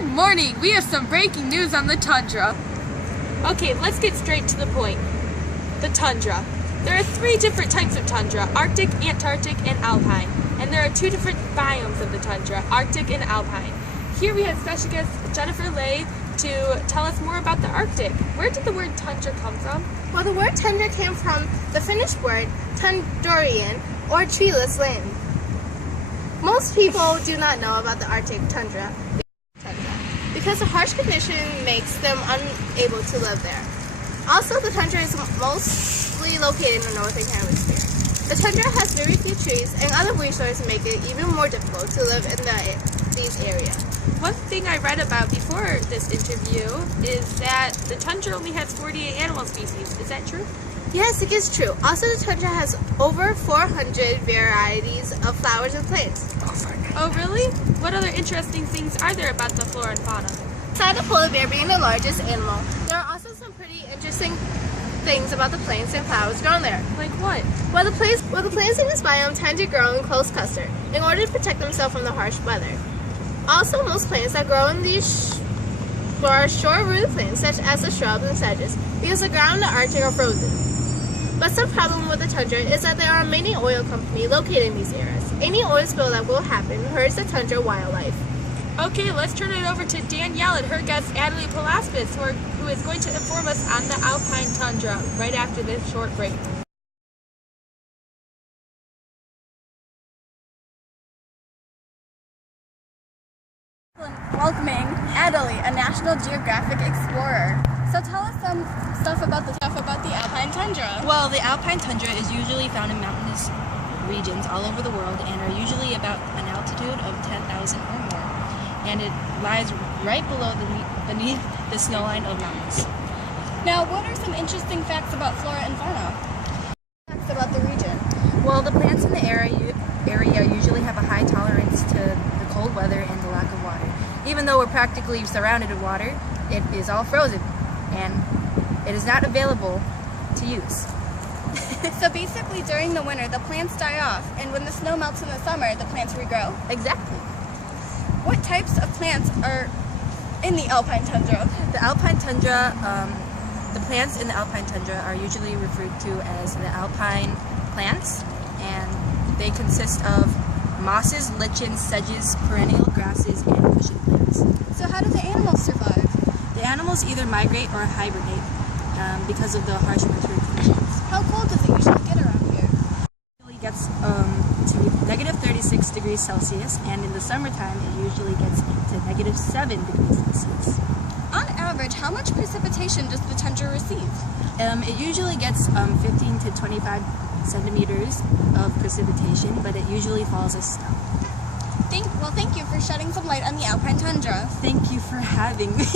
Good morning! We have some breaking news on the tundra. Okay, let's get straight to the point. The tundra. There are 3 different types of tundra: Arctic, Antarctic, and Alpine. And there are 2 different biomes of the tundra: Arctic and Alpine. Here we have special guest Jennifer Lay to tell us more about the Arctic. Where did the word tundra come from? Well, the word tundra came from the Finnish word Tundurian, or treeless land. Most people do not know about the Arctic tundra because the harsh condition makes them unable to live there. Also, the tundra is mostly located in the northern hemisphere. The tundra has very few trees, and other resources make it even more difficult to live in these areas. One thing I read about before this interview is that the tundra only has 48 animal species. Is that true? Yes, it is true. Also, the tundra has over 400 varieties of flowers and plants. Oh, really? What other interesting things are there about the flora and fauna? Besides the polar bear being the largest animal, there are also some pretty interesting things about the plants and flowers grown there. Like what? Well, the plants in this biome tend to grow in close cluster in order to protect themselves from the harsh weather. Also, most plants that grow in these are short-rooted plants, such as the shrubs and sedges, because the ground in the Arctic are frozen. But some problem with the tundra is that there are many oil companies located in these areas. Any oil spill that will happen hurts the tundra wildlife. Okay, let's turn it over to Danielle and her guest Adelie Palaspis, who is going to inform us on the Alpine tundra right after this short break. Welcoming Adelie, a National Geographic explorer. So tell us some stuff about the Alpine tundra. Well, the Alpine tundra is usually found in mountainous regions all over the world and are usually about an altitude of 10,000 or more. And it lies right below beneath the snowline of mountains. Now, what are some interesting facts about flora and fauna? Facts about the region. Well, the plants in the area usually have a high tolerance to the cold weather and the lack of water. Even though we're practically surrounded with water, it is all frozen and it is not available to use. So basically during the winter, the plants die off, and when the snow melts in the summer, the plants regrow. Exactly. What types of plants are in the Alpine tundra? The Alpine tundra, the plants in the Alpine tundra are usually referred to as the alpine plants, and they consist of mosses, lichens, sedges, perennial grasses, and cushion plants. So how do the animals survive? The animals either migrate or hibernate because of the harsh winter conditions. How cold does it usually get around here? It usually gets to negative 36 degrees Celsius, and in the summertime it usually gets to negative 7 degrees Celsius. On average, how much precipitation does the tundra receive? It usually gets 15 to 25 centimeters of precipitation, but it usually falls as snow. Thank you for shedding some light on the Alpine tundra. Thank you for having me.